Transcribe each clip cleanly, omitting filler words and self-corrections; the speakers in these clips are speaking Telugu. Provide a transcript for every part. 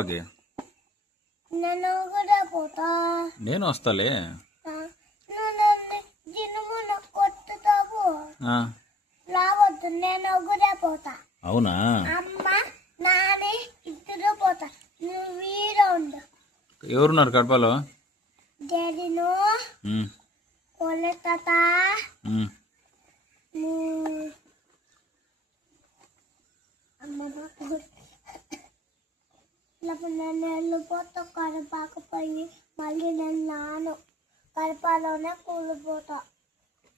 ఓకే. నేను కూడా పోతా. నేను వస్తాలే. నువ్వు నన్ను జినుమున కొట్టుతావు. రావద్దు, నేను కూడా పోతా. అవునా? అమ్మ నాని ఇద్దరు పోతా. నువ్వు వీరు ఉండు. ఎవరున్నారు కడపలో? డాడీను కోళ్ళ తాత నేను వెళ్ళిపోతా. కడపకపోయి మళ్ళీ నేను నాను కడపలోనే కూలిపోతా.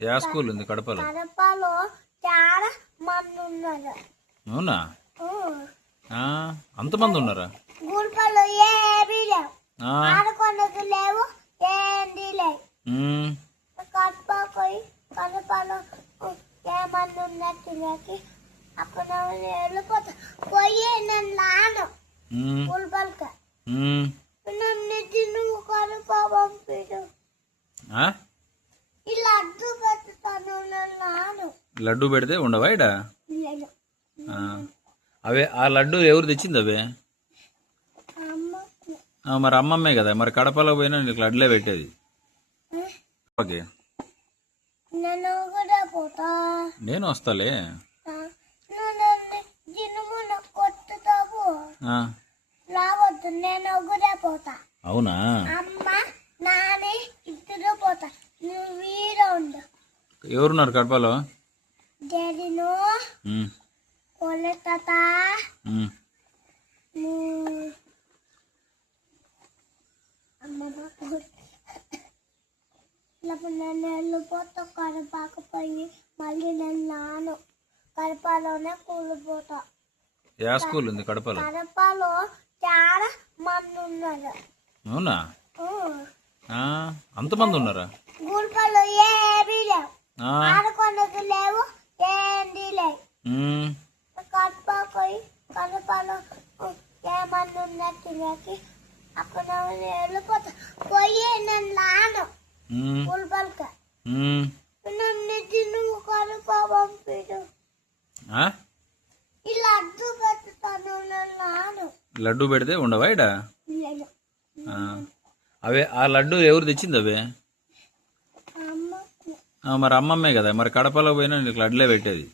ఏ స్కూల్ ఉంది కడపలో? కడపలో చాలా మంది ఉన్నారు. అవునా? అంతమంది ఉన్నారా? గుడిపల్లో ఏమీ లేవు, ఆడుకోనకు లేవు, ఏంది లేవు. కడపపోయి కడపలో ఏమన్నా ఉన్నట్టు అక్కడ వెళ్ళిపోతా. పోయి నేను నాను గుడిపల్క నన్ను తినుము కడప పంపిడు. ఈ లడ్డు పెడతాను, నేను నాను. లడ్డు పెడితే ఉండవా ఇడ? అవే ఆ లడ్డు ఎవరు తెచ్చింది అవే? మరి అమ్మమ్మే కదా. మరి కడపలో పోయినా నీకు లడ్డులే పెట్టేది. ఓకే. నేను కూడా పోతా. నేను వస్తాలే. నువ్వు నన్ను జినుమున కొట్టుతావు. రావద్దు, నేను కూడా పోతా. అవునా? అమ్మ నాని ఇద్దరు పోతా. నువ్వు వీరు ఉండు. ఎవరున్నారు కడపలో? డాడీను కోళ్ళ తాత నేను వెళ్ళిపోతా. కడపకపోయి మళ్ళీ నేను నాను కడపలోనే కూలిపోతా. ఏ స్కూల్ ఉంది కడపలో? కడపలో చాలా మంది ఉన్నారు. అవునా? అంతమంది ఉన్నారా? గుడిపల్లో ఏమీ లేవు, ఆడుకోనకు లేవు, ఏంది లేవు. కడపపోయి కడపలో ఏమన్నా ఉన్నట్టు అక్కడ వెళ్ళిపోతా. పోయి నేను నాను గుడిపల్క నన్ను తినుము కడప పంపిడు. ఈ లడ్డు పెడతాను, నేను నాను. లడ్డు పెడితే ఉండవా ఇడ? అవే ఆ లడ్డు ఎవరు తెచ్చింది అవే? మరి అమ్మమ్మే కదా. మరి కడపలో పోయినా నీకు లడ్డులే పెట్టేది.